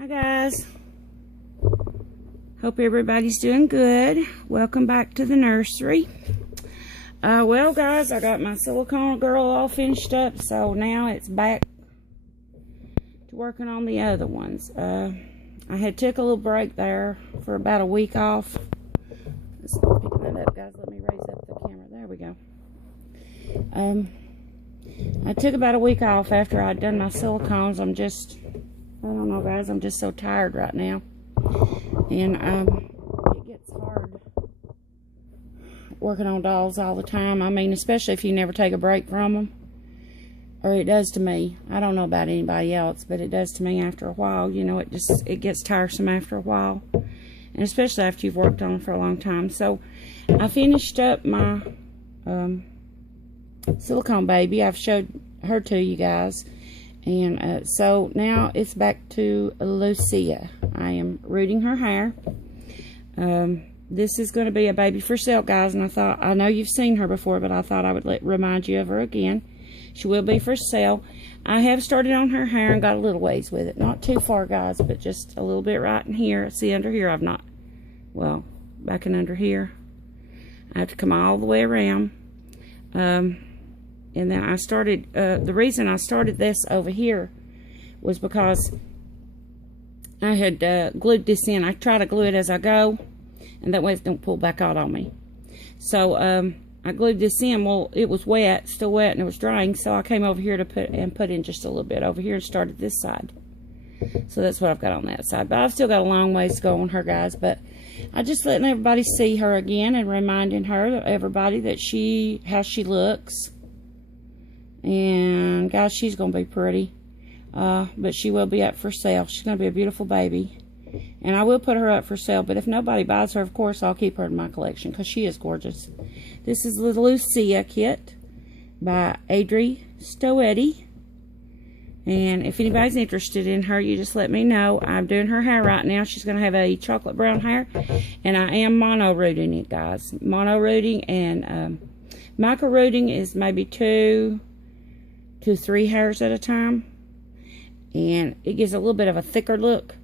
Hi guys, hope everybody's doing good. Welcome back to the nursery. Well guys, I got my silicone girl all finished up, so now it's back to working on the other ones. I had took a little break there for about a week off. Let's pick that up, guys. Let me raise up the camera. There we go. I took about a week off after I'd done my silicones. I don't know guys, I'm just so tired right now. And it gets hard working on dolls all the time. I mean, especially if you never take a break from them. Or it does to me. I don't know about anybody else, but it does to me after a while. You know, it gets tiresome after a while. And especially after you've worked on them for a long time. So, I finished up my silicone baby. I've showed her to you guys. And so now it's back to Lucia. I am rooting her hair. This is going to be a baby for sale, guys. And I know you've seen her before, but I thought I would remind you of her again. She will be for sale. I have started on her hair and got a little ways with it. Not too far, guys, but just a little bit right in here. See, under here I've not, well, back and under here. I have to come all the way around. And then I started, the reason I started this over here was because I had glued this in. I try to glue it as I go, and that way it don't pull back out on me. So, I glued this in. Well, it was wet, still wet, and it was drying, so I came over here to put in just a little bit over here and started this side. So that's what I've got on that side. But I've still got a long ways to go on her, guys. But I just letting everybody see her again and reminding everybody that how she looks. And guys, she's gonna be pretty, but she will be up for sale. She's gonna be a beautiful baby, and I will put her up for sale. But if nobody buys her, of course I'll keep her in my collection because she is gorgeous. This is the Lucia kit by Adri Stoetti, and if anybody's interested in her, you just let me know. I'm doing her hair right now. She's gonna have a chocolate brown hair, and I am mono rooting it, guys. Mono rooting, and micro rooting is maybe 2 to 3 hairs at a time, and it gives a little bit of a thicker look.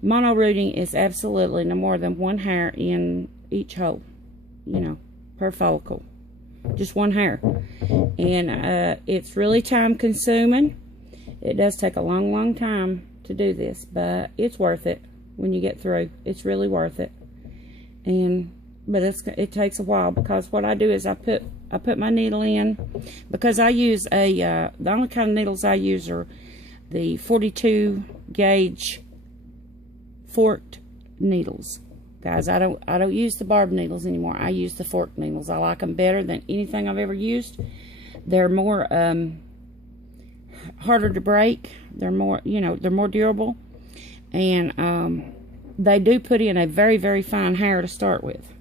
Mono rooting is absolutely no more than 1 hair in each hole, you know, per follicle, just 1 hair. And it's really time consuming. It does take a long time to do this, but it's worth it when you get through. It's really worth it. But it takes a while, because what I do is I put my needle in, because I use the only kind of needles I use are the 42 gauge forked needles, guys. I don't use the barbed needles anymore. I use the forked needles. I like them better than anything I've ever used. They're more harder to break. They're more, they're more durable, and they do put in a very, very fine hair to start with.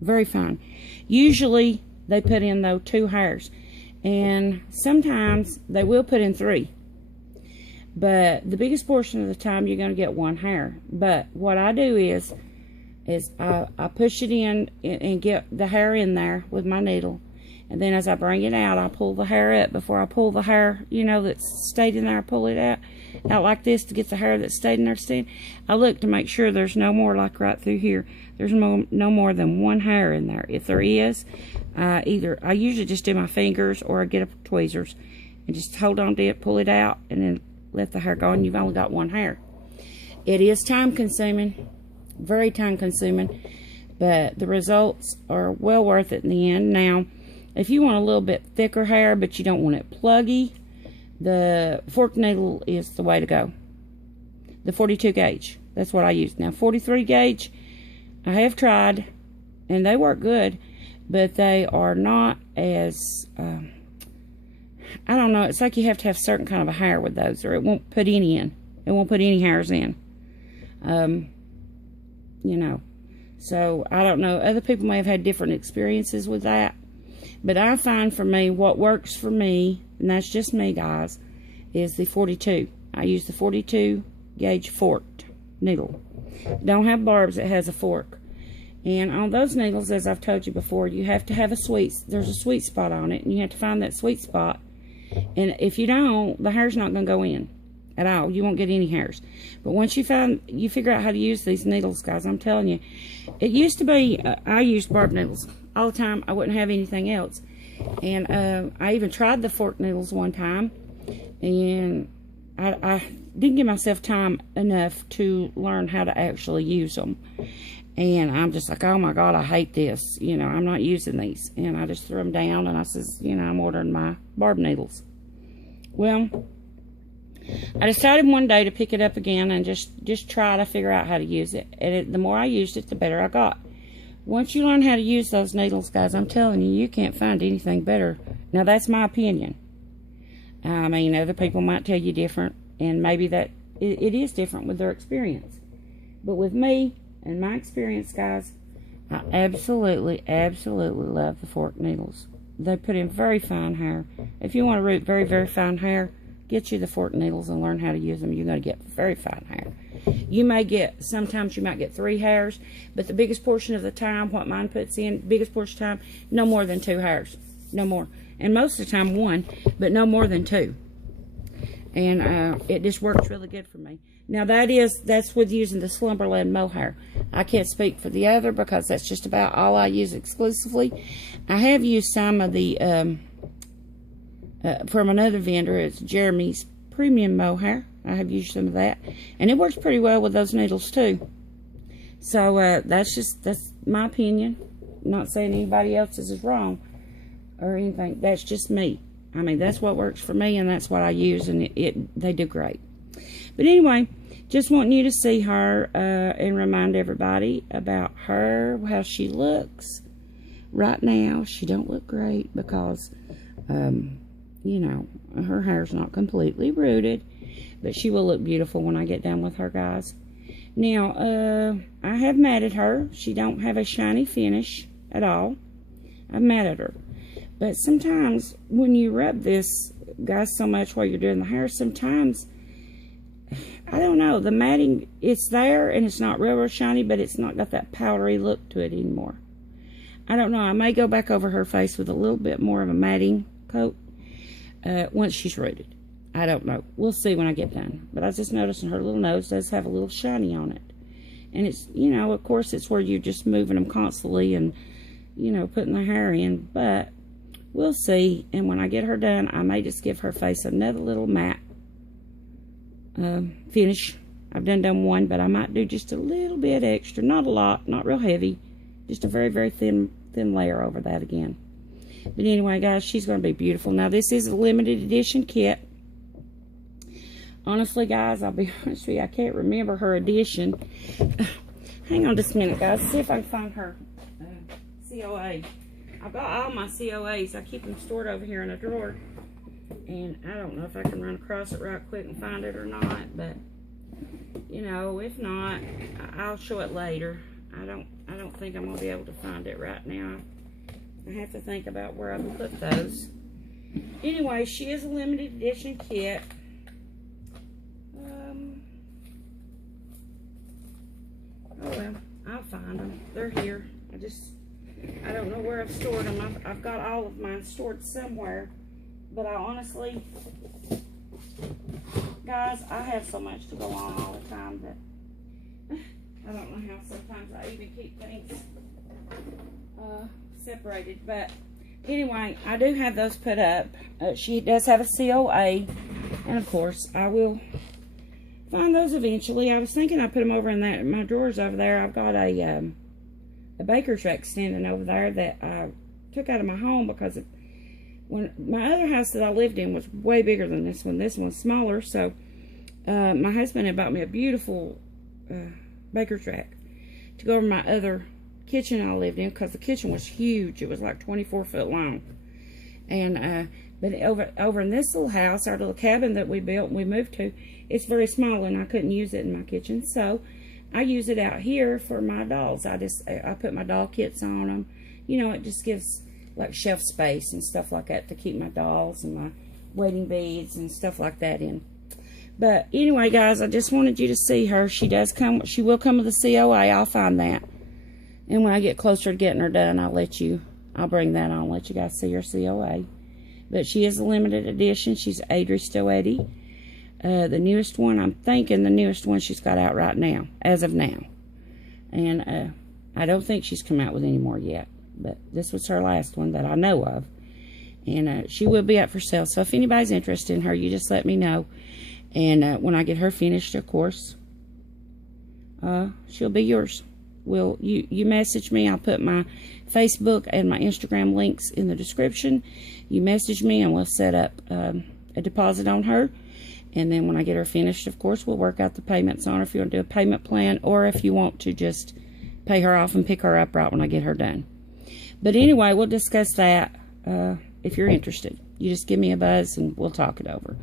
Very fine. Usually they put in, though, 2 hairs, and sometimes they will put in 3, but the biggest portion of the time you're going to get 1 hair. But what I do is I push it in and get the hair in there with my needle, and then as I bring it out, I pull the hair up. Before I pull the hair, that's stayed in there, I pull it out like this to get the hair that stayed in there staying. I look to make sure there's no more, like right through here, there's no more than 1 hair in there. If there is, I usually just do my fingers, or I get up tweezers and just hold on to it, pull it out, and then let the hair go, and you've only got 1 hair. It is time consuming, very time consuming, but the results are well worth it in the end. Now, if you want a little bit thicker hair, but you don't want it pluggy, the forked needle is the way to go. The 42 gauge, that's what I use. Now, 43 gauge, I have tried, and they work good, but they are not as, I don't know, it's like you have to have certain kind of a hair with those, or it won't put any in. It won't put any hairs in. So I don't know. Other people may have had different experiences with that. But I find for me, what works for me, and that's just me, guys, is the 42. I use the 42 gauge forked needle. Don't have barbs, it has a fork. And on those needles, as I've told you before, you have to have there's a sweet spot on it, and you have to find that sweet spot. And if you don't, the hair's not going to go in. at all. You won't get any hairs. But once you figure out how to use these needles, guys, I'm telling you, it used to be, I used barb needles all the time. I wouldn't have anything else. And I even tried the fork needles one time, and I didn't give myself time enough to learn how to actually use them. And I'm just like, oh my God, I hate this. You know, I'm not using these. And I just threw them down, and I says, you know, I'm ordering my barb needles. Well, I decided one day to pick it up again and just try to figure out how to use it. And the more I used it, the better I got. Once you learn how to use those needles, guys, I'm telling you, you can't find anything better. Now, that's my opinion. I mean, other people might tell you different, and maybe that it is different with their experience. But with me and my experience, guys, I absolutely, absolutely love the fork needles. They put in very fine hair. If you want to root very, very fine hair, get you the fork needles and learn how to use them. You're going to get very fine hair. You may get, sometimes you might get 3 hairs, but the biggest portion of the time, what mine puts in, biggest portion of the time, no more than 2 hairs. No more. And most of the time 1, but no more than 2. And it just works really good for me. Now that's with using the Slumberland mohair. I can't speak for the other because that's just about all I use exclusively. I have used some of the, from another vendor, it's Jeremy's Premium Mohair. I have used some of that. And it works pretty well with those needles too. So that's my opinion. I'm not saying anybody else's is wrong or anything. That's just me. I mean, that's what works for me, and that's what I use, and they do great. But anyway, just wanting you to see her and remind everybody about her, how she looks. Right now, she don't look great because, you know, her hair's not completely rooted, but she will look beautiful when I get done with her, guys. Now, I have matted her. She don't have a shiny finish at all. I've matted her. But sometimes when you rub this, guys, so much while you're doing the hair, sometimes, I don't know, the matting, it's there and it's not real shiny, but it's not got that powdery look to it anymore. I don't know. I may go back over her face with a little bit more of a matting coat once she's rooted. I don't know. We'll see when I get done. But I was just noticing her little nose does have a little shiny on it. And it's, you know, of course, it's where you're just moving them constantly and, you know, putting the hair in. But we'll see. And when I get her done, I may just give her face another little matte finish. I've done one, but I might do just a little bit extra. Not a lot, not real heavy. Just a very, very thin layer over that again. But anyway, guys, she's going to be beautiful. Now, this is a limited edition kit. Honestly, guys, I'll be honest with you, I can't remember her edition. Hang on just a minute, guys. See if I can find her COA. I've got all my COAs. I keep them stored over here in a drawer. And I don't know if I can run across it right quick and find it or not. But, you know, if not, I'll show it later. I don't think I'm going to be able to find it right now. I have to think about where I can put those. Anyway, she is a limited edition kit. Oh well, I'll find them. They're here. I don't know where I've stored them. I've got all of mine stored somewhere. But I honestly, guys, I have so much to go on all the time that I don't know how sometimes I even keep things separated. But anyway, I do have those put up. She does have a COA. And of course, I will find those eventually. I was thinking I put them over in my drawers over there. I've got a baker's rack standing over there that I took out of my home because when my other house that I lived in was way bigger than this one. This one's smaller. So my husband had bought me a beautiful baker's rack to go over my other kitchen I lived in because the kitchen was huge. It was like 24 foot long. And but over in this little house, our little cabin that we built and we moved to, it's very small and I couldn't use it in my kitchen. So I use it out here for my dolls. I put my doll kits on them. You know, it just gives like shelf space and stuff like that to keep my dolls and my wedding beads and stuff like that in. But anyway, guys, I just wanted you to see her. She will come with a COA. I'll find that. And when I get closer to getting her done, I'll bring that on, let you guys see her COA. But she is a limited edition. She's Adri Stoetti. The newest one, I'm thinking the newest one she's got out right now, as of now. And I don't think she's come out with any more yet. But this was her last one that I know of. And she will be up for sale. So if anybody's interested in her, you just let me know. And when I get her finished, of course, she'll be yours. You message me. I'll put my Facebook and my Instagram links in the description. You message me and we'll set up a deposit on her. And then when I get her finished, of course, we'll work out the payments on her if you want to do a payment plan, or if you want to just pay her off and pick her up right when I get her done. But anyway, we'll discuss that if you're interested. You just give me a buzz and we'll talk it over.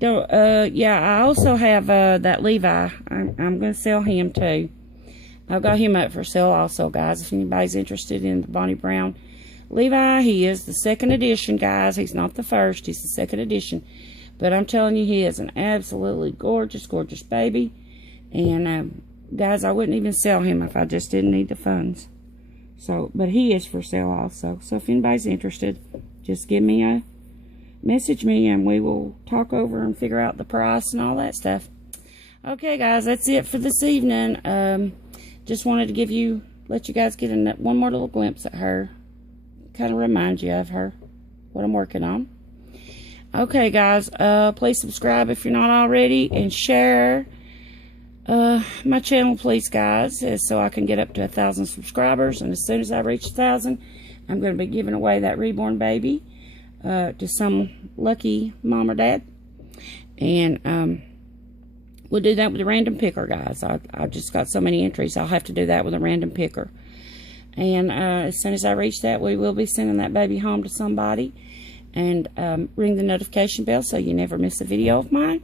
Yeah, I also have that Levi. I'm going to sell him too. I've got him up for sale also, guys. If anybody's interested in the Bonnie Brown Levi, he is the second edition, guys. He's not the first. He's the second edition. But I'm telling you, he is an absolutely gorgeous, gorgeous baby. And, guys, I wouldn't even sell him if I just didn't need the funds. So, but he is for sale also. So if anybody's interested, just give me a message me and we will talk over and figure out the price and all that stuff. Okay, guys, that's it for this evening. Just wanted to let you guys get one more little glimpse at her. Kind of remind you of her, what I'm working on. Okay, guys, please subscribe if you're not already, and share my channel, please, guys, so I can get up to 1,000 subscribers. And as soon as I reach 1,000, I'm going to be giving away that Reborn baby to some lucky mom or dad. And we'll do that with a random picker, guys. I've just got so many entries, I'll have to do that with a random picker. And as soon as I reach that, we will be sending that baby home to somebody. And ring the notification bell so you never miss a video of mine.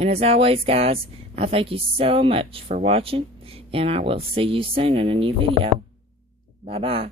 And as always, guys, I thank you so much for watching, and I will see you soon in a new video. Bye-bye.